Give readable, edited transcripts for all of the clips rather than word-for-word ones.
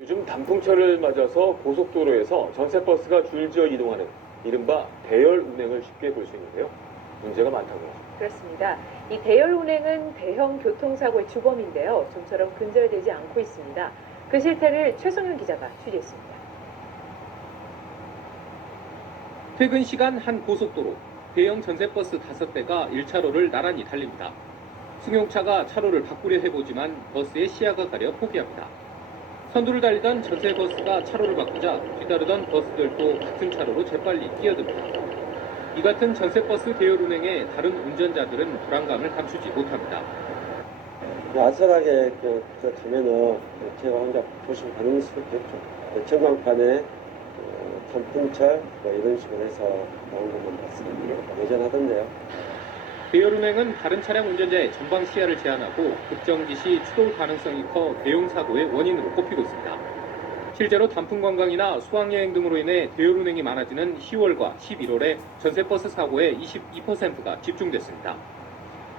요즘 단풍철을 맞아서 고속도로에서 전세버스가 줄지어 이동하는 이른바 대열 운행을 쉽게 볼 수 있는데요. 문제가 많다고요. 그렇습니다. 이 대열 운행은 대형 교통사고의 주범인데요. 좀처럼 근절되지 않고 있습니다. 그 실태를 최성윤 기자가 취재했습니다. 퇴근 시간 한 고속도로, 대형 전세버스 5대가 1차로를 나란히 달립니다. 승용차가 차로를 바꾸려 해보지만 버스의 시야가 가려 포기합니다. 선두를 달리던 전세버스가 차로를 바꾸자 뒤따르던 버스들도 같은 차로로 재빨리 끼어듭니다. 이 같은 전세버스 대열 운행에 다른 운전자들은 불안감을 감추지 못합니다. 아슬하게 가면은 제가 혼자 조심 가는 수밖에 없죠. 전광판에 단풍철 이런 식으로 해서 나온 것만 봤습니다. 예전하던데요. 대열 운행은 다른 차량 운전자의 전방 시야를 제한하고 급정지 시 추돌 가능성이 커 대형 사고의 원인으로 꼽히고 있습니다. 실제로 단풍 관광이나 수학여행 등으로 인해 대열 운행이 많아지는 10월과 11월에 전세버스 사고의 22%가 집중됐습니다.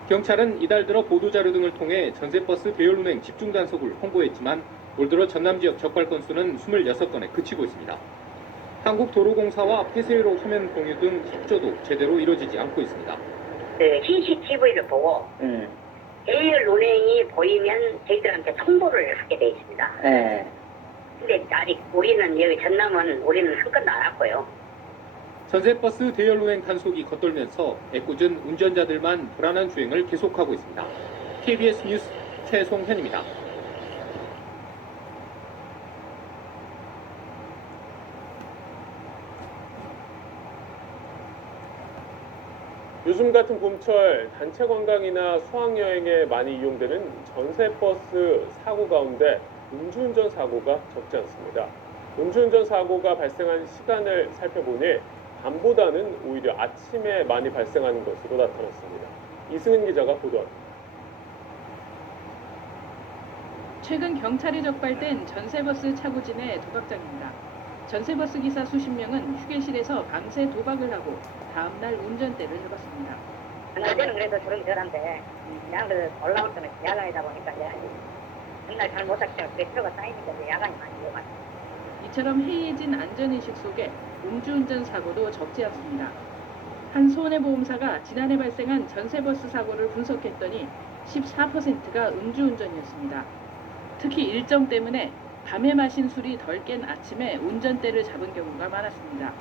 경찰은 이달 들어 보도자료 등을 통해 전세버스 대열 운행 집중 단속을 홍보했지만 올 들어 전남 지역 적발 건수는 26건에 그치고 있습니다. 한국도로공사와 폐쇄로 화면 공유 등 협조도 제대로 이루어지지 않고 있습니다. CCTV를 보고 대열 운행이 보이면 저희들한테 통보를 하게 돼 있습니다. 근데 아직 우리는 여기 전남은 우리는 한 건도 안 왔고요. 전세버스 대열 운행 단속이 겉돌면서 애꿎은 운전자들만 불안한 주행을 계속하고 있습니다. KBS 뉴스 최송현입니다. 요즘 같은 봄철 단체 관광이나 수학여행에 많이 이용되는 전세버스 사고 가운데 음주운전 사고가 적지 않습니다. 음주운전 사고가 발생한 시간을 살펴보니 밤보다는 오히려 아침에 많이 발생하는 것으로 나타났습니다. 이승은 기자가 보도합니다. 최근 경찰이 적발된 전세버스 차고진의 도박장입니다. 전세버스 기사 수십 명은 휴게실에서 밤새 도박을 하고 다음날 운전대를 잡았습니다. 어제는 그래도 주름이 덜한데 야를 올라올 때는 야간이다 보니까 이제 전날 잘 못 잡히면 그게 피로가 쌓이니까 이제 야간이 많이 위험하죠. 이처럼 해이해진 안전의식 속에 음주운전 사고도 적지 않습니다. 한 손해보험사가 지난해 발생한 전세버스 사고를 분석했더니 14%가 음주운전이었습니다. 특히 일정 때문에 밤에 마신 술이 덜 깬 아침에 운전대를 잡은 경우가 많았습니다.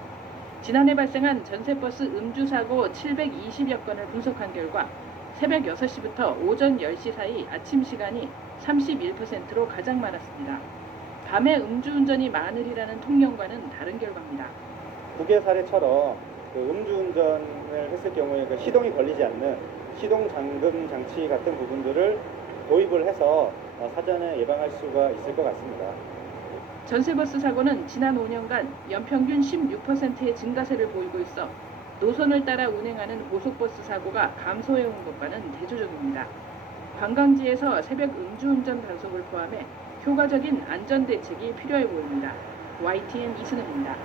지난해 발생한 전세버스 음주사고 720여 건을 분석한 결과 새벽 6시부터 오전 10시 사이 아침 시간이 31%로 가장 많았습니다. 밤에 음주운전이 많으리라는 통령과는 다른 결과입니다. 국외 사례처럼 음주운전을 했을 경우에 시동이 걸리지 않는 시동 잠금 장치 같은 부분들을 도입을 해서 사전에 예방할 수가 있을 것 같습니다. 전세버스 사고는 지난 5년간 연평균 16%의 증가세를 보이고 있어 노선을 따라 운행하는 고속버스 사고가 감소해온 것과는 대조적입니다. 관광지에서 새벽 음주운전 단속을 포함해 효과적인 안전대책이 필요해 보입니다. YTN 이승은입니다.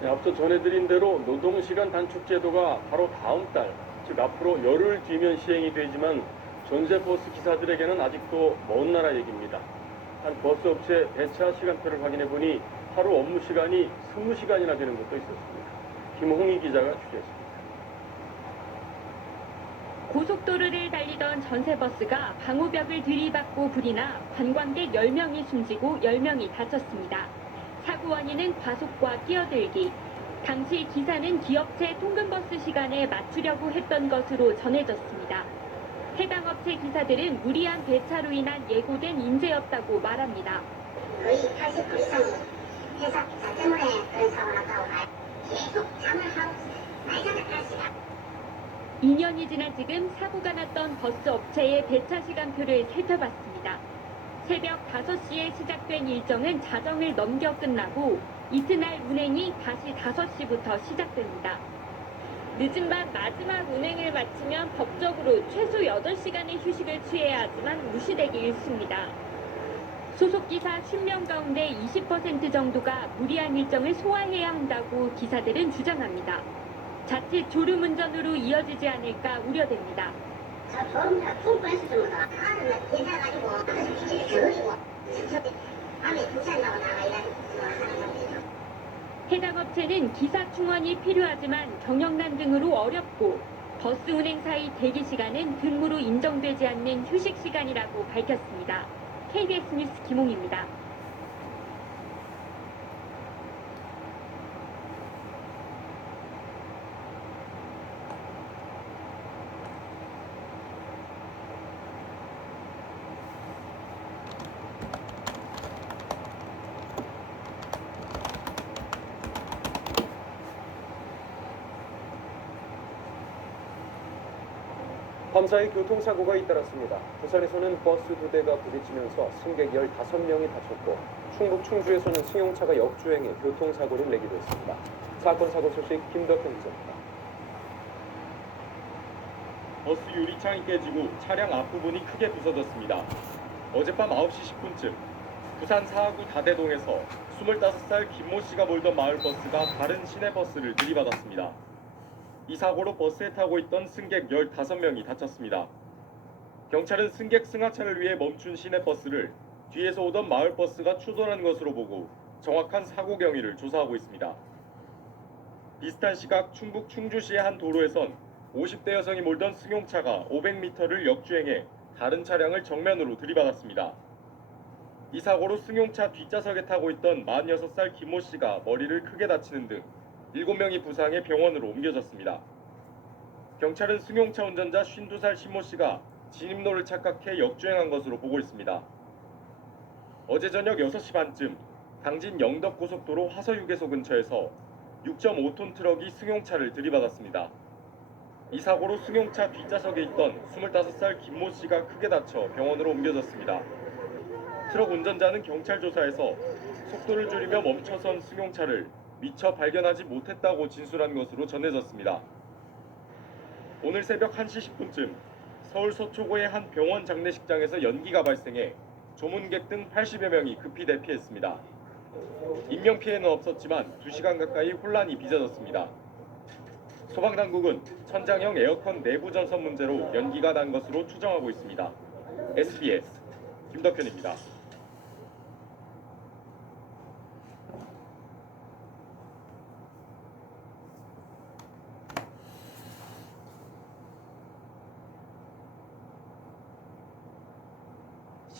네, 앞서 전해드린 대로 노동시간 단축 제도가 바로 다음 달, 즉 앞으로 열흘 뒤면 시행이 되지만 전세버스 기사들에게는 아직도 먼 나라 얘기입니다. 한 버스업체 배차 시간표를 확인해 보니 하루 업무 시간이 20시간이나 되는 것도 있었습니다. 김홍희 기자가 취재했습니다. 고속도로를 달리던 전세버스가 방호벽을 들이받고 불이 나 관광객 10명이 숨지고 10명이 다쳤습니다. 사고 원인은 과속과 끼어들기. 당시 기사는 기업체 통근버스 시간에 맞추려고 했던 것으로 전해졌습니다. 해당 업체 기사들은 무리한 배차로 인한 예고된 인재였다고 말합니다. 거의 80% 이상이 회사 배차 때문에 그런 사고가 났다고 봐요. 계속 잠을 하고 말장난 할수가 2년이 지난 지금 사고가 났던 버스 업체의 배차 시간표를 살펴봤습니다. 새벽 5시에 시작된 일정은 자정을 넘겨 끝나고 이튿날 운행이 다시 5시부터 시작됩니다. 늦은 밤 마지막 운행을 마치면 법적으로 최소 8시간의 휴식을 취해야 하지만 무시되기 일쑤입니다. 소속 기사 10명 가운데 20% 정도가 무리한 일정을 소화해야 한다고 기사들은 주장합니다. 자칫 졸음운전으로 이어지지 않을까 우려됩니다. 저 졸음차 통과했을 때마다 나는 계산가지고 겨울이고 밤에 부산나고 나가 일하는 겁니다. 해당 업체는 기사 충원이 필요하지만 경영난 등으로 어렵고 버스 운행 사이 대기 시간은 근무로 인정되지 않는 휴식 시간이라고 밝혔습니다. KBS 뉴스 김홍입니다. 밤사이 교통사고가 잇따랐습니다. 부산에서는 버스 2대가 부딪히면서 승객 15명이 다쳤고 충북 충주에서는 승용차가 역주행해 교통사고를 내기도 했습니다. 사건 사고 소식 김덕현 기자입니다. 버스 유리창이 깨지고 차량 앞부분이 크게 부서졌습니다. 어젯밤 9시 10분쯤 부산 사하구 다대동에서 25살 김모 씨가 몰던 마을버스가 다른 시내버스를 들이받았습니다. 이 사고로 버스에 타고 있던 승객 15명이 다쳤습니다. 경찰은 승객 승하차를 위해 멈춘 시내버스를 뒤에서 오던 마을버스가 추돌한 것으로 보고 정확한 사고 경위를 조사하고 있습니다. 비슷한 시각 충북 충주시의 한 도로에선 50대 여성이 몰던 승용차가 500m를 역주행해 다른 차량을 정면으로 들이받았습니다. 이 사고로 승용차 뒷좌석에 타고 있던 46살 김모 씨가 머리를 크게 다치는 등 7명이 부상해 병원으로 옮겨졌습니다. 경찰은 승용차 운전자 52살 신모 씨가 진입로를 착각해 역주행한 것으로 보고 있습니다. 어제 저녁 6시 반쯤 당진 영덕고속도로 화서휴게소 근처에서 6.5톤 트럭이 승용차를 들이받았습니다. 이 사고로 승용차 뒷좌석에 있던 25살 김모 씨가 크게 다쳐 병원으로 옮겨졌습니다. 트럭 운전자는 경찰 조사에서 속도를 줄이며 멈춰선 승용차를 미처 발견하지 못했다고 진술한 것으로 전해졌습니다. 오늘 새벽 1시 10분쯤 서울 서초구의 한 병원 장례식장에서 연기가 발생해 조문객 등 80여 명이 급히 대피했습니다. 인명피해는 없었지만 2시간 가까이 혼란이 빚어졌습니다. 소방당국은 천장형 에어컨 내부 전선 문제로 연기가 난 것으로 추정하고 있습니다. SBS 김덕현입니다.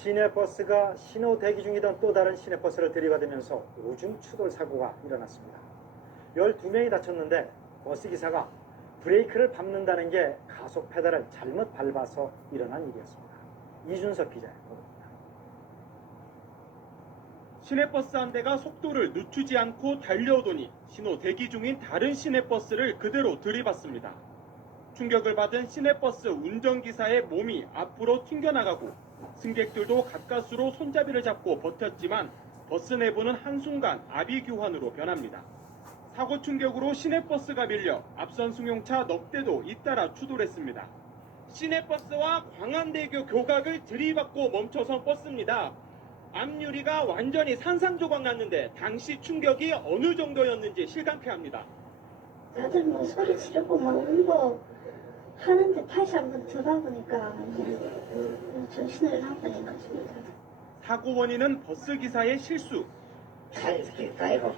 시내버스가 신호 대기 중이던 또 다른 시내버스를 들이받으면서 오줌 추돌 사고가 일어났습니다. 12명이 다쳤는데 버스기사가 브레이크를 밟는다는 게 가속 페달을 잘못 밟아서 일어난 일이었습니다. 이준석 기자의 보도입니다. 시내버스 한 대가 속도를 늦추지 않고 달려오더니 신호 대기 중인 다른 시내버스를 그대로 들이받습니다. 충격을 받은 시내버스 운전기사의 몸이 앞으로 튕겨나가고 승객들도 가까스로 손잡이를 잡고 버텼지만 버스 내부는 한순간 아비규환으로 변합니다. 사고 충격으로 시내버스가 밀려 앞선 승용차 넉 대도 잇따라 추돌했습니다. 시내버스와 광안대교 교각을 들이받고 멈춰선 버스입니다. 앞유리가 완전히 산산조각 났는데 당시 충격이 어느 정도였는지 실감케 합니다. 다들 뭐 소리 지르고 막 울고 하는데 다시 한번 들어가보니까 정신을 잃어버린 것입니다. 사고 원인은 버스 기사의 실수. 자연스럽게 가이고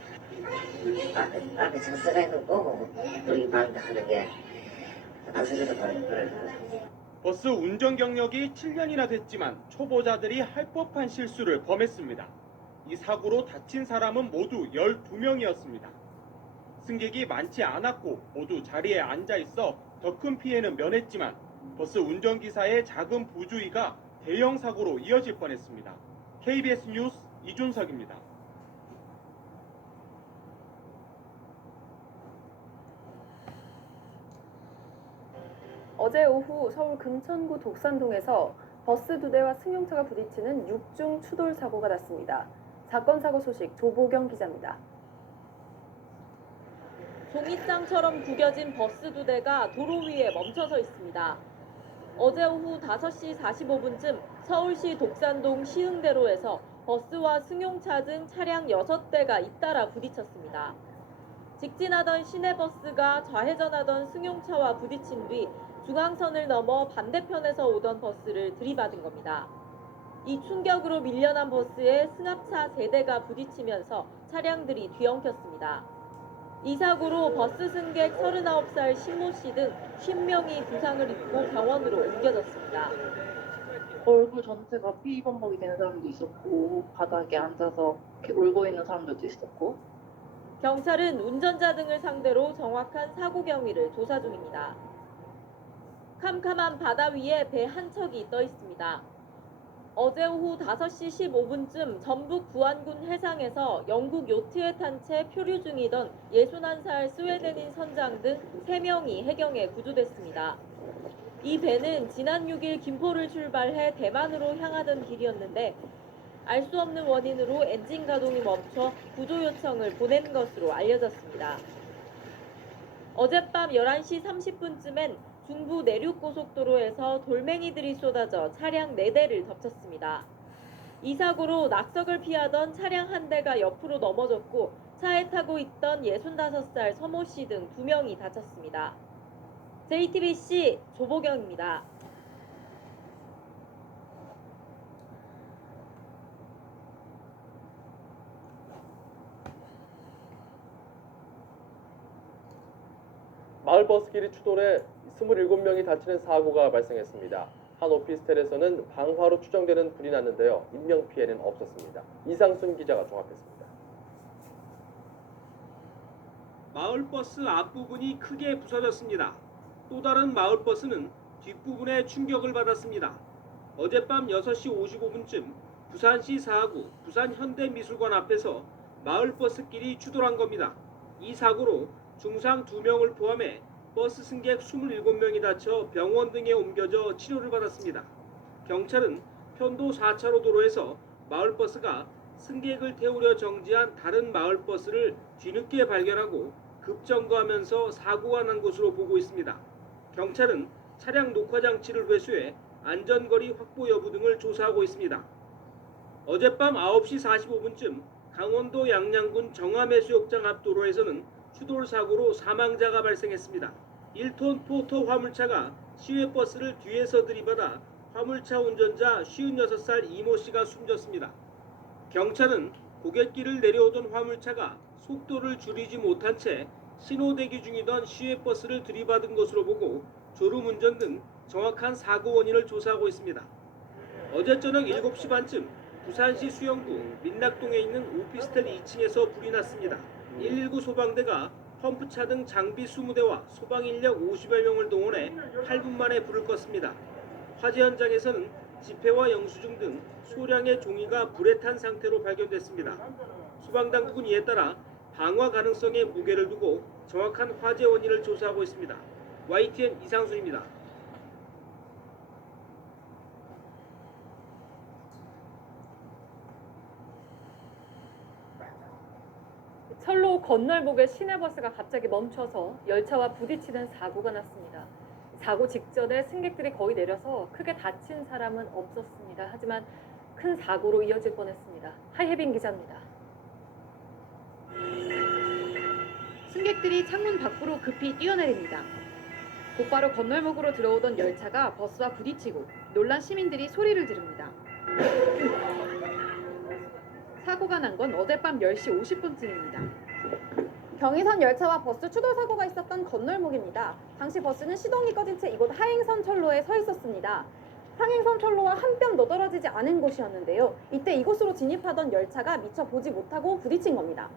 앞에 정서가 있는 거고 우리 반대 하는 게 안쓰러워서 그래. 버스 운전 경력이 7년이나 됐지만 초보자들이 할 법한 실수를 범했습니다. 이 사고로 다친 사람은 모두 12명이었습니다. 승객이 많지 않았고 모두 자리에 앉아 있어 더 큰 피해는 면했지만 버스 운전기사의 작은 부주의가 대형 사고로 이어질 뻔했습니다. KBS 뉴스 이준석입니다. 어제 오후 서울 금천구 독산동에서 버스 2대와 승용차가 부딪히는 6중 추돌 사고가 났습니다. 사건 사고 소식 조보경 기자입니다. 종이장처럼 구겨진 버스 2대가 도로 위에 멈춰서 있습니다. 어제 오후 5시 45분쯤 서울시 독산동 시흥대로에서 버스와 승용차 등 차량 6대가 잇따라 부딪혔습니다. 직진하던 시내버스가 좌회전하던 승용차와 부딪힌 뒤 중앙선을 넘어 반대편에서 오던 버스를 들이받은 겁니다. 이 충격으로 밀려난 버스에 승합차 3대가 부딪히면서 차량들이 뒤엉켰습니다. 이 사고로 버스 승객 39살 신모 씨 등 50명이 부상을 입고 병원으로 옮겨졌습니다. 얼굴 전체가 피범벅이 되는 사람도 있었고 바닥에 앉아서 이렇게 울고 있는 사람들도 있었고. 경찰은 운전자 등을 상대로 정확한 사고 경위를 조사 중입니다. 캄캄한 바다 위에 배 한 척이 떠 있습니다. 어제 오후 5시 15분쯤 전북 부안군 해상에서 영국 요트에 탄 채 표류 중이던 61살 스웨덴인 선장 등 3명이 해경에 구조됐습니다. 이 배는 지난 6일 김포를 출발해 대만으로 향하던 길이었는데 알 수 없는 원인으로 엔진 가동이 멈춰 구조 요청을 보낸 것으로 알려졌습니다. 어젯밤 11시 30분쯤엔 중부 내륙고속도로에서 돌멩이들이 쏟아져 차량 4대를 덮쳤습니다. 이 사고로 낙석을 피하던 차량 한 대가 옆으로 넘어졌고 차에 타고 있던 65살 서모 씨 등 2명이 다쳤습니다. JTBC 조보경입니다. 마을버스끼리 추돌해 27명이 다치는 사고가 발생했습니다. 한 오피스텔에서는 방화로 추정되는 불이 났는데요. 인명피해는 없었습니다. 이상순 기자가 종합했습니다. 마을버스 앞부분이 크게 부서졌습니다. 또 다른 마을버스는 뒷부분에 충격을 받았습니다. 어젯밤 6시 55분쯤 부산시 사하구 부산현대미술관 앞에서 마을버스끼리 추돌한 겁니다. 이 사고로 중상 2명을 포함해 버스 승객 27명이 다쳐 병원 등에 옮겨져 치료를 받았습니다. 경찰은 편도 4차로 도로에서 마을버스가 승객을 태우려 정지한 다른 마을버스를 뒤늦게 발견하고 급정거하면서 사고가 난 것으로 보고 있습니다. 경찰은 차량 녹화 장치를 회수해 안전거리 확보 여부 등을 조사하고 있습니다. 어젯밤 9시 45분쯤 강원도 양양군 정암해수욕장 앞 도로에서는 추돌 사고로 사망자가 발생했습니다. 1톤 포터 화물차가 시외버스를 뒤에서 들이받아 화물차 운전자 56살 이모 씨가 숨졌습니다. 경찰은 고갯길을 내려오던 화물차가 속도를 줄이지 못한 채 신호대기 중이던 시외버스를 들이받은 것으로 보고 졸음운전 등 정확한 사고 원인을 조사하고 있습니다. 어제 저녁 7시 반쯤 부산시 수영구 민락동에 있는 오피스텔 2층에서 불이 났습니다. 119 소방대가 펌프차 등 장비 20대와 소방 인력 50여 명을 동원해 8분 만에 불을 껐습니다. 화재 현장에서는 지폐와 영수증 등 소량의 종이가 불에 탄 상태로 발견됐습니다. 소방당국은 이에 따라 방화 가능성에 무게를 두고 정확한 화재 원인을 조사하고 있습니다. YTN 이상순입니다. 철로 건널목에 시내버스가 갑자기 멈춰서 열차와 부딪히는 사고가 났습니다. 사고 직전에 승객들이 거의 내려서 크게 다친 사람은 없었습니다. 하지만 큰 사고로 이어질 뻔했습니다. 하예빈 기자입니다. 승객들이 창문 밖으로 급히 뛰어내립니다. 곧바로 건널목으로 들어오던 열차가 버스와 부딪히고 놀란 시민들이 소리를 지릅니다. 사고가 난 건 어젯밤 10시 50분쯤입니다. 경의선 열차와 버스 추돌 사고가 있었던 건널목입니다. 당시 버스는 시동이 꺼진 채 이곳 하행선 철로에 서 있었습니다. 상행선 철로와 한 뼘 너덜어지지 않은 곳이었는데요. 이때 이곳으로 진입하던 열차가 미처 보지 못하고 부딪힌 겁니다.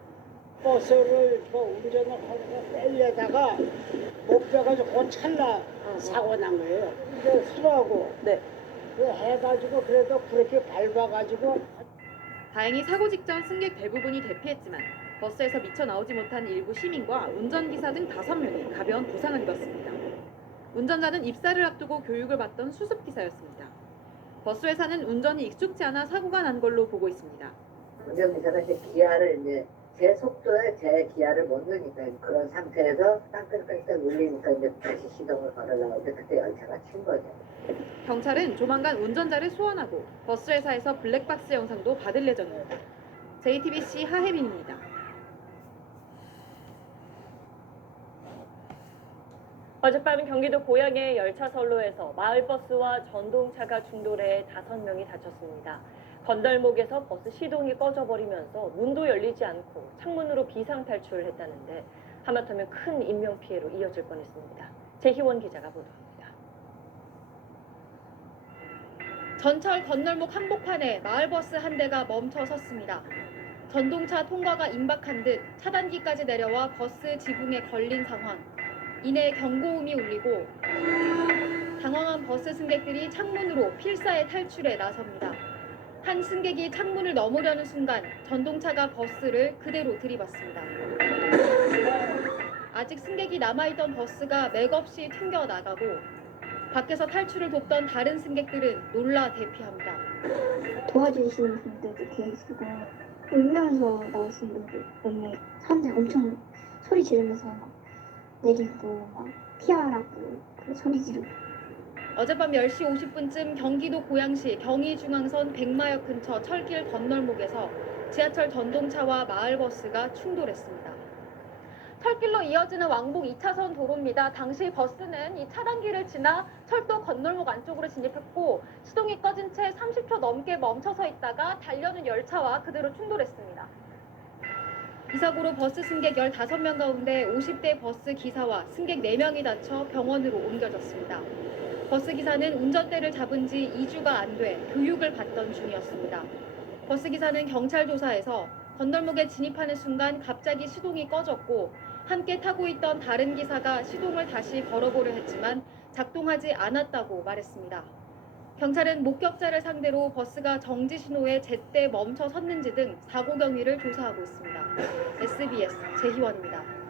버스를 운전을 하다가 빼려다가 못 빼가지고 그 찰나 사고 난 거예요. 근데 수라고 그 해가지고 그래도 그렇게 밟아가지고. 다행히 사고 직전 승객 대부분이 대피했지만 버스에서 미처 나오지 못한 일부 시민과 운전기사 등 5명이 가벼운 부상을 입었습니다. 운전자는 입사를 앞두고 교육을 받던 수습기사였습니다. 버스 회사는 운전이 익숙지 않아 사고가 난 걸로 보고 있습니다. 운전기사가 이제 기아를 이제 제 속도에 제 기아를 못 넣으니까 그런 상태에서 땅끌끌끌 울리니까 이제 다시 시동을 걸으려고 그때 열차가 친 거죠. 경찰은 조만간 운전자를 소환하고 버스 회사에서 블랙박스 영상도 받을 예정입니다. JTBC 하혜빈입니다. 어젯밤 경기도 고양의 열차선로에서 마을버스와 전동차가 충돌해 5명이 다쳤습니다. 건널목에서 버스 시동이 꺼져버리면서 문도 열리지 않고 창문으로 비상탈출을 했다는데 하마터면 큰 인명피해로 이어질 뻔했습니다. 재희원 기자가 보도합니다. 전철 건널목 한복판에 마을버스 한 대가 멈춰 섰습니다. 전동차 통과가 임박한 듯 차단기까지 내려와 버스 지붕에 걸린 상황. 이내 경고음이 울리고 당황한 버스 승객들이 창문으로 필사의 탈출에 나섭니다. 한 승객이 창문을 넘으려는 순간 전동차가 버스를 그대로 들이받습니다. 아직 승객이 남아있던 버스가 맥없이 튕겨나가고 밖에서 탈출을 돕던 다른 승객들은 놀라 대피합니다. 도와주시는 분들도 계시고 울면서 나오신 분들 몇 명, 사람들 엄청 소리 지르면서 막 내리고 막 피하라고 그 소리 지르고. 어젯밤 10시 50분쯤 경기도 고양시 경의중앙선 백마역 근처 철길 건널목에서 지하철 전동차와 마을버스가 충돌했습니다. 철길로 이어지는 왕복 2차선 도로입니다. 당시 버스는 이 차단기를 지나 철도 건널목 안쪽으로 진입했고 시동이 꺼진 채 30초 넘게 멈춰서 있다가 달려는 열차와 그대로 충돌했습니다. 이 사고로 버스 승객 15명 가운데 50대 버스 기사와 승객 4명이 다쳐 병원으로 옮겨졌습니다. 버스 기사는 운전대를 잡은 지 2주가 안 돼 교육을 받던 중이었습니다. 버스 기사는 경찰 조사에서 건널목에 진입하는 순간 갑자기 시동이 꺼졌고 함께 타고 있던 다른 기사가 시동을 다시 걸어보려 했지만 작동하지 않았다고 말했습니다. 경찰은 목격자를 상대로 버스가 정지 신호에 제때 멈춰 섰는지 등 사고 경위를 조사하고 있습니다. SBS 재희원입니다.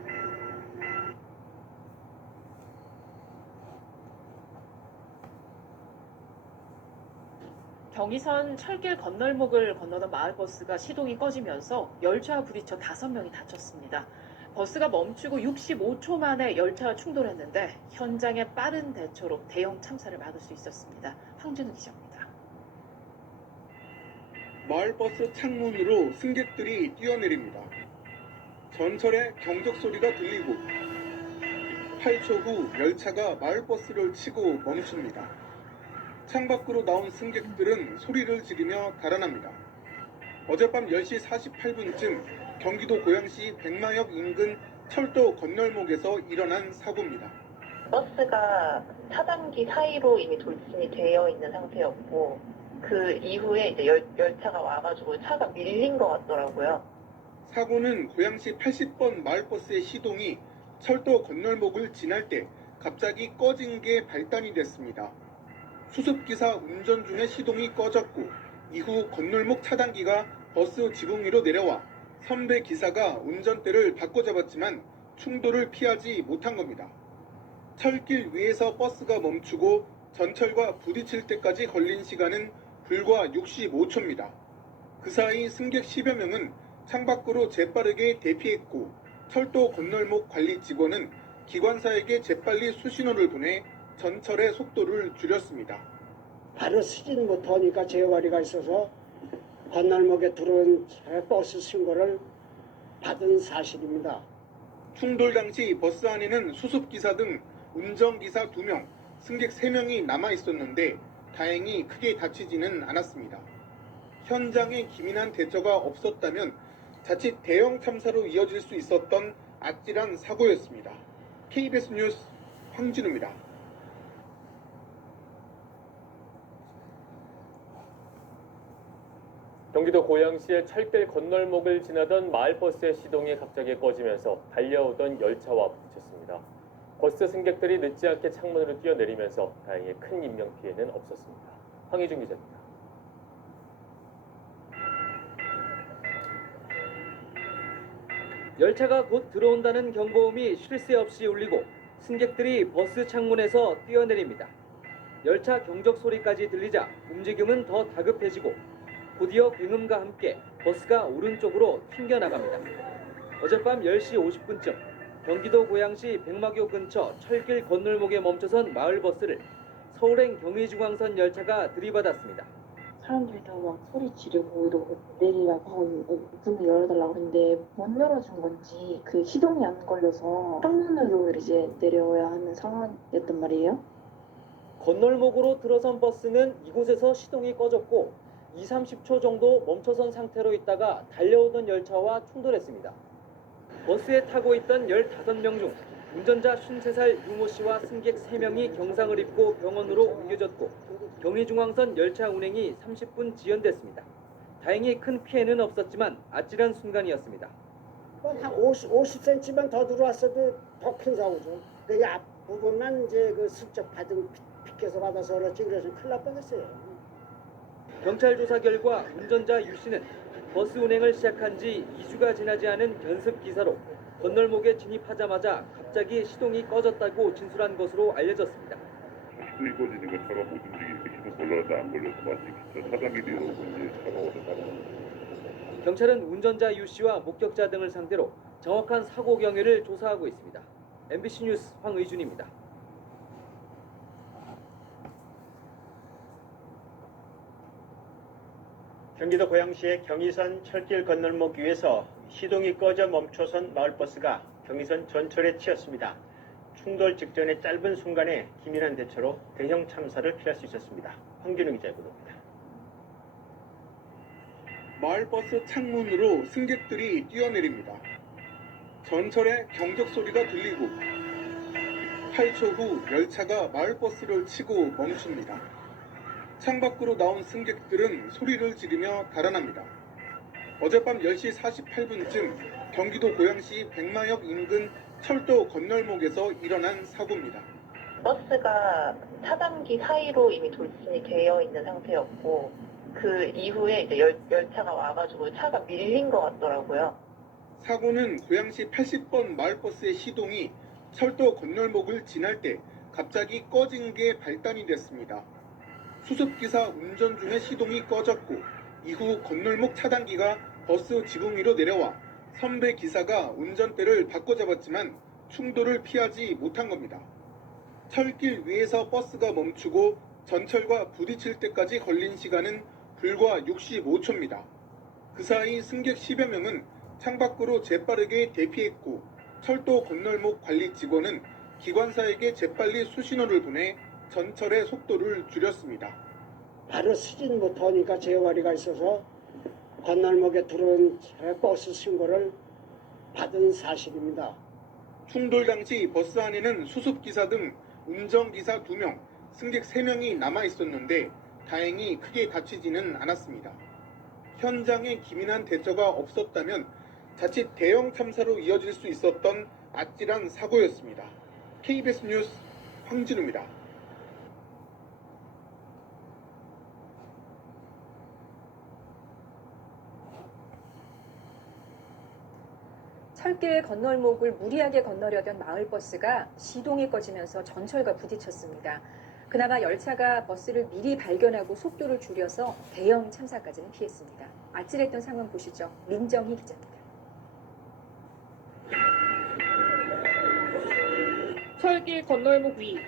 경의선 철길 건널목을 건너던 마을버스가 시동이 꺼지면서 열차와 부딪혀 5명이 다쳤습니다. 버스가 멈추고 65초 만에 열차와 충돌했는데 현장의 빠른 대처로 대형 참사를 막을 수 있었습니다. 황준우 기자입니다. 마을버스 창문으로 승객들이 뛰어내립니다. 전철의 경적 소리가 들리고 8초 후 열차가 마을버스를 치고 멈춥니다. 창밖으로 나온 승객들은 소리를 지르며 달아납니다. 어젯밤 10시 48분쯤 경기도 고양시 백마역 인근 철도 건널목에서 일어난 사고입니다. 버스가 차단기 사이로 이미 돌진이 되어 있는 상태였고 그 이후에 이제 열차가 와가지고 차가 밀린 것 같더라고요. 사고는 고양시 80번 마을버스의 시동이 철도 건널목을 지날 때 갑자기 꺼진 게 발단이 됐습니다. 수습기사 운전 중에 시동이 꺼졌고 이후 건널목 차단기가 버스 지붕 위로 내려와 선배 기사가 운전대를 바꿔잡았지만 충돌을 피하지 못한 겁니다. 철길 위에서 버스가 멈추고 전철과 부딪힐 때까지 걸린 시간은 불과 65초입니다. 그 사이 승객 10여 명은 창밖으로 재빠르게 대피했고 철도 건널목 관리 직원은 기관사에게 재빨리 수신호를 보내 전철의 속도를 줄였습니다. 바로 쓰진 못하니까 재활이가 있어서 건널목에 들어온 버스 신고를 받은 사실입니다. 충돌 당시 버스 안에는 수습기사 등 운전기사 2명, 승객 3명이 남아 있었는데 다행히 크게 다치지는 않았습니다. 현장에 기민한 대처가 없었다면 자칫 대형 참사로 이어질 수 있었던 아찔한 사고였습니다. KBS 뉴스 황진우입니다. 경기도 고양시의 철길 건널목을 지나던 마을버스의 시동이 갑자기 꺼지면서 달려오던 열차와 부딪혔습니다. 버스 승객들이 늦지 않게 창문으로 뛰어내리면서 다행히 큰 인명피해는 없었습니다. 황희준 기자입니다. 열차가 곧 들어온다는 경보음이 쉴 새 없이 울리고 승객들이 버스 창문에서 뛰어내립니다. 열차 경적 소리까지 들리자 움직임은 더 다급해지고 곧이어 굉음과 함께 버스가 오른쪽으로 튕겨나갑니다. 어젯밤 10시 50분쯤 경기도 고양시 백마교 근처 철길 건널목에 멈춰선 마을버스를 서울행 경의중앙선 열차가 들이받았습니다. 사람들이 다 막 소리 지르고 이러고 내리라고 하고 문을 열어달라고 했는데 못 열어준 건지 그 시동이 안 걸려서 창문으로 이제 내려야 하는 상황이었단 말이에요. 건널목으로 들어선 버스는 이곳에서 시동이 꺼졌고 20-30초 정도 멈춰선 상태로 있다가 달려오던 열차와 충돌했습니다. 버스에 타고 있던 15명 중 운전자 53살 유모 씨와 승객 3명이 경상을 입고 병원으로 옮겨졌고 경의중앙선 열차 운행이 30분 지연됐습니다. 다행히 큰 피해는 없었지만 아찔한 순간이었습니다. 한 50cm만 더 들어왔어도 더 큰 사고죠. 그 앞부분만 이제 그 슬쩍 피켓을 받아서 그렇지 그래서 큰일 날 뻔했어요. 경찰 조사 결과 운전자 유 씨는 버스 운행을 시작한 지 2주가 지나지 않은 견습 기사로 건널목에 진입하자마자 갑자기 시동이 꺼졌다고 진술한 것으로 알려졌습니다. 시동이 꺼지니까 차가 못 움직이니까 시동 걸렸다 안 걸려서 마치 기차 차단기 내려오고 이제 차가 어디 가고. 경찰은 운전자 유 씨와 목격자 등을 상대로 정확한 사고 경위를 조사하고 있습니다. MBC 뉴스 황의준입니다. 경기도 고양시의 경의선 철길 건널목 위에서 시동이 꺼져 멈춰선 마을버스가 경의선 전철에 치였습니다. 충돌 직전의 짧은 순간에 기민한 대처로 대형 참사를 피할 수 있었습니다. 황진우 기자의 보도입니다. 마을버스 창문으로 승객들이 뛰어내립니다. 전철에 경적 소리가 들리고 8초 후 열차가 마을버스를 치고 멈춥니다. 창밖으로 나온 승객들은 소리를 지르며 달아납니다. 어젯밤 10시 48분쯤 경기도 고양시 백마역 인근 철도 건널목에서 일어난 사고입니다. 버스가 차단기 사이로 이미 돌진이 되어 있는 상태였고 그 이후에 이제 열차가 와가지고 차가 밀린 것 같더라고요. 사고는 고양시 80번 마을버스의 시동이 철도 건널목을 지날 때 갑자기 꺼진 게 발단이 됐습니다. 수습기사 운전 중에 시동이 꺼졌고 이후 건널목 차단기가 버스 지붕 위로 내려와 선배 기사가 운전대를 바꿔잡았지만 충돌을 피하지 못한 겁니다. 철길 위에서 버스가 멈추고 전철과 부딪힐 때까지 걸린 시간은 불과 65초입니다. 그 사이 승객 10여 명은 창밖으로 재빠르게 대피했고 철도 건널목 관리 직원은 기관사에게 재빨리 수신호를 보내 전철의 속도를 줄였습니다. 바로 쓰진 못하니까 재활이가 있어서 건널목에 들어온 버스 신고를 받은 사실입니다. 충돌 당시 버스 안에는 수습기사 등 운전기사 2명, 승객 3명이 남아 있었는데 다행히 크게 다치지는 않았습니다. 현장에 기민한 대처가 없었다면 자칫 대형 참사로 이어질 수 있었던 아찔한 사고였습니다. KBS 뉴스 황진우입니다. 철길 건널목을 무리하게 건너려던 마을버스가 시동이 꺼지면서 전철과 부딪혔습니다. 그나마 열차가 버스를 미리 발견하고 속도를 줄여서 대형 참사까지는 피했습니다. 아찔했던 상황 보시죠. 민정희 기자입니다. 철길 건널목 위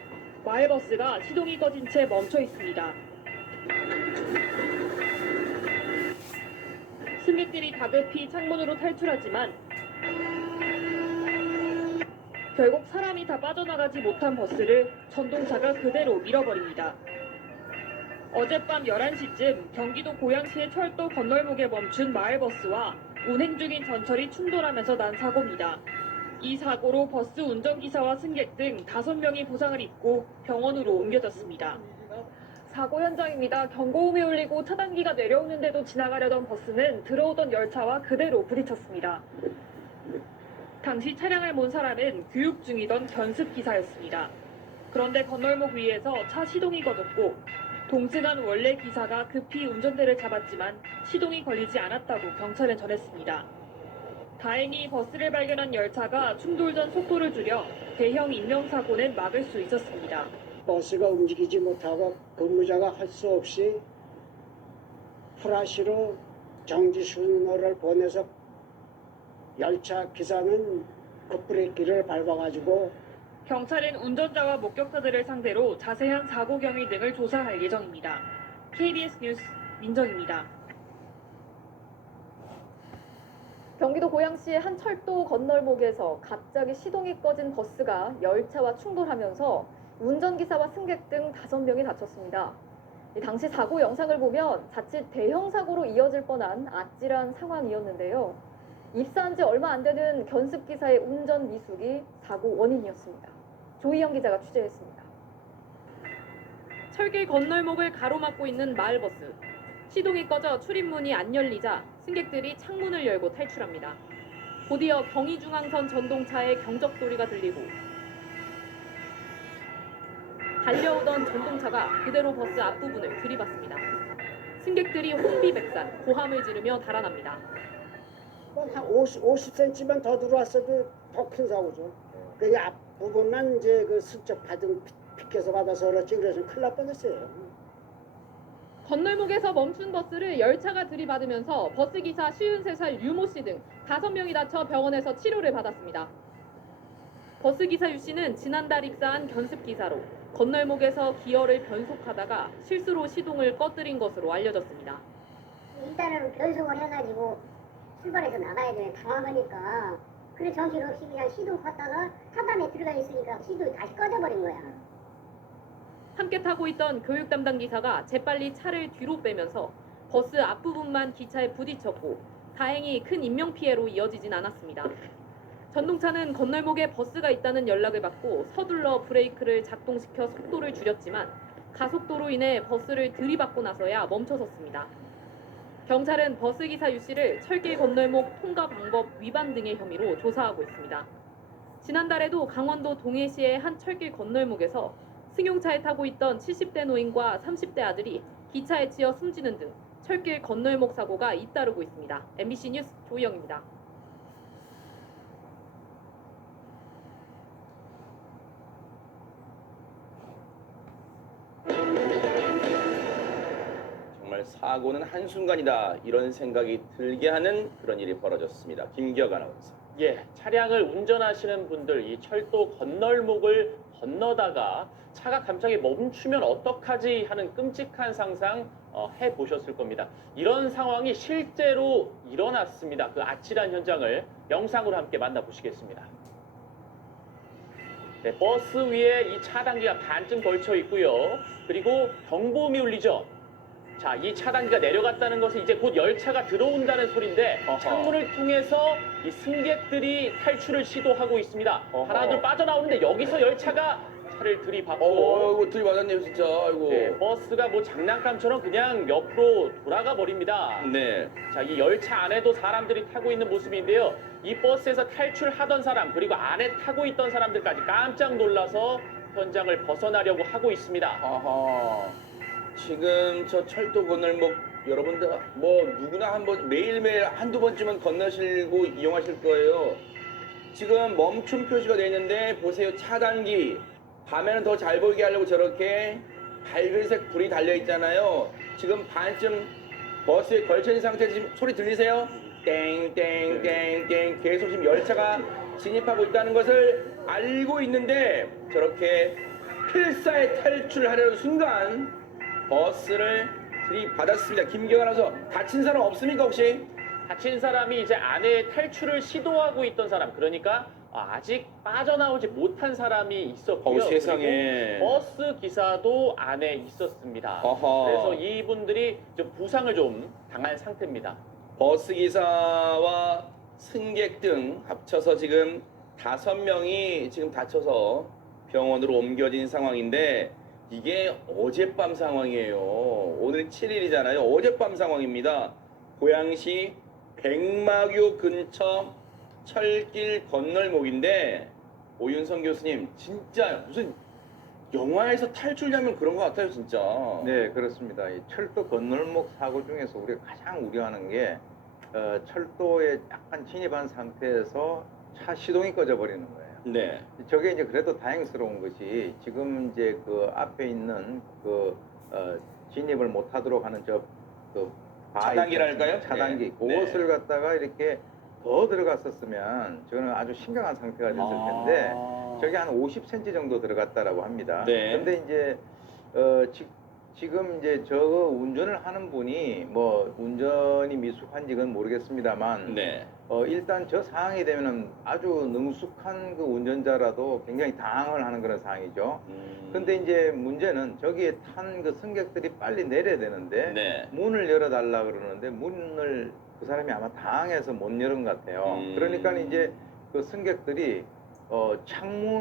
마을버스가 시동이 꺼진 채 멈춰 있습니다. 승객들이 다급히 창문으로 탈출하지만 결국 사람이 다 빠져나가지 못한 버스를 전동차가 그대로 밀어버립니다. 어젯밤 11시쯤 경기도 고양시의 철도 건널목에 멈춘 마을버스와 운행 중인 전철이 충돌하면서 난 사고입니다. 이 사고로 버스 운전기사와 승객 등 5명이 부상을 입고 병원으로 옮겨졌습니다. 사고 현장입니다. 경고음이 울리고 차단기가 내려오는데도 지나가려던 버스는 들어오던 열차와 그대로 부딪혔습니다. 당시 차량을 몬 사람은 교육 중이던 견습 기사였습니다. 그런데 건널목 위에서 차 시동이 꺼졌고 동승한 원래 기사가 급히 운전대를 잡았지만 시동이 걸리지 않았다고 경찰에 전했습니다. 다행히 버스를 발견한 열차가 충돌 전 속도를 줄여 대형 인명사고는 막을 수 있었습니다. 버스가 움직이지 못하고 근무자가 할 수 없이 플라시로 정지 신호를 보내서 열차 기사는 그 브레이크를 밟아가지고 경찰은 운전자와 목격자들을 상대로 자세한 사고 경위 등을 조사할 예정입니다. KBS 뉴스 민정입니다. 경기도 고양시의 한 철도 건널목에서 갑자기 시동이 꺼진 버스가 열차와 충돌하면서 운전기사와 승객 등 5명이 다쳤습니다. 당시 사고 영상을 보면 자칫 대형 사고로 이어질 뻔한 아찔한 상황이었는데요. 입사한 지 얼마 안 되는 견습기사의 운전 미숙이 사고 원인이었습니다. 조희영 기자가 취재했습니다. 철길 건널목을 가로막고 있는 마을버스. 시동이 꺼져 출입문이 안 열리자 승객들이 창문을 열고 탈출합니다. 곧이어 경의중앙선 전동차의 경적 소리가 들리고 달려오던 전동차가 그대로 버스 앞부분을 들이받습니다. 승객들이 혼비백산, 고함을 지르며 달아납니다. 한 50cm만 더 들어왔어도 더 큰 사고죠. 그 앞부분만 이제 그 슬쩍 피켜서 받아서 그렇지, 그래서 큰일 날 뻔했어요. 건널목에서 멈춘 버스를 열차가 들이받으면서 버스기사 53살 유모 씨 등 5명이 다쳐 병원에서 치료를 받았습니다. 버스기사 유 씨는 지난달 입사한 견습기사로 건널목에서 기어를 변속하다가 실수로 시동을 꺼뜨린 것으로 알려졌습니다. 일단은 변속을 해가지고 출발해서 나가야 되는 당황하니까 그래 정신없이 그냥 시동 껐다가 차단에 들어가 있으니까 시동이 다시 꺼져버린 거야. 함께 타고 있던 교육 담당 기사가 재빨리 차를 뒤로 빼면서 버스 앞부분만 기차에 부딪혔고 다행히 큰 인명피해로 이어지진 않았습니다. 전동차는 건널목에 버스가 있다는 연락을 받고 서둘러 브레이크를 작동시켜 속도를 줄였지만 가속도로 인해 버스를 들이받고 나서야 멈춰섰습니다. 경찰은 버스기사 유 씨를 철길 건널목 통과 방법 위반 등의 혐의로 조사하고 있습니다. 지난달에도 강원도 동해시의 한 철길 건널목에서 승용차에 타고 있던 70대 노인과 30대 아들이 기차에 치여 숨지는 등 철길 건널목 사고가 잇따르고 있습니다. MBC 뉴스 조희영입니다. 정말 사고는 한순간이다, 이런 생각이 들게 하는 그런 일이 벌어졌습니다. 김기혁 아나운서. 예, 차량을 운전하시는 분들 이 철도 건널목을 건너다가 차가 갑자기 멈추면 어떡하지 하는 끔찍한 상상 해보셨을 겁니다. 이런 상황이 실제로 일어났습니다. 그 아찔한 현장을 영상으로 함께 만나보시겠습니다. 네, 버스 위에 이 차단기가 반쯤 걸쳐 있고요. 그리고 경보음이 울리죠. 자, 이 차단기가 내려갔다는 것은 이제 곧 열차가 들어온다는 소리인데 창문을 통해서 이 승객들이 탈출을 시도하고 있습니다. 하나둘 빠져나오는데 여기서 열차가 차를 들이받고 이거 들이받았네요, 진짜. 아이고. 네, 버스가 뭐 장난감처럼 그냥 옆으로 돌아가 버립니다. 네. 자, 이 열차 안에도 사람들이 타고 있는 모습인데요. 이 버스에서 탈출하던 사람 그리고 안에 타고 있던 사람들까지 깜짝 놀라서 현장을 벗어나려고 하고 있습니다. 아하. 지금 저 철도 건널목 여러분들 뭐 누구나 한번 매일매일 한두 번쯤은 건너시고 이용하실 거예요. 지금 멈춤 표시가 되어 있는데 보세요. 차단기. 밤에는 더 잘 보이게 하려고 저렇게 밝은색 불이 달려 있잖아요. 지금 반쯤 버스에 걸쳐 있는 상태에서 지금 소리 들리세요? 땡땡땡땡 계속 지금 열차가 진입하고 있다는 것을 알고 있는데 저렇게 필사에 탈출하려는 순간 버스를 들이받았습니다. 김기혁 아나운서, 다친 사람 없습니까 혹시? 다친 사람이 이제 안에 탈출을 시도하고 있던 사람, 그러니까 아직 빠져나오지 못한 사람이 있었고요. 세상에. 그리고 버스 기사도 안에 있었습니다. 어허. 그래서 이분들이 좀 부상을 좀 당한 상태입니다. 버스 기사와 승객 등 합쳐서 지금 5명이 지금 다쳐서 병원으로 옮겨진 상황인데 이게 어젯밤 상황이에요. 오늘 7일이잖아요. 어젯밤 상황입니다. 고양시 백마교 근처 철길 건널목인데 오윤성 교수님, 진짜 무슨 영화에서 탈출하면 그런 것 같아요, 진짜. 네, 그렇습니다. 이 철도 건널목 사고 중에서 우리가 가장 우려하는 게 철도에 약간 진입한 상태에서 차 시동이 꺼져버리는 거예요. 네. 저게 이제 그래도 다행스러운 것이 지금 이제 그 앞에 있는 그 진입을 못하도록 하는 그 차단기랄까요? 차단기. 네. 그것을 갖다가 이렇게 더 들어갔었으면 저는 아주 심각한 상태가 됐을 텐데 저게 한 50cm 정도 들어갔다라고 합니다. 네. 근데 이제 지금 이제 저 운전을 하는 분이 뭐 운전이 미숙한지는 모르겠습니다만 네. 일단 저 상황이 되면은 아주 능숙한 그 운전자라도 굉장히 당황을 하는 그런 상황이죠. 근데 이제 문제는 저기에 탄 그 승객들이 빨리 내려야 되는데 네. 문을 열어달라 그러는데 문을 그 사람이 아마 당황해서 못 열은 것 같아요. 그러니까 이제 그 승객들이 창문을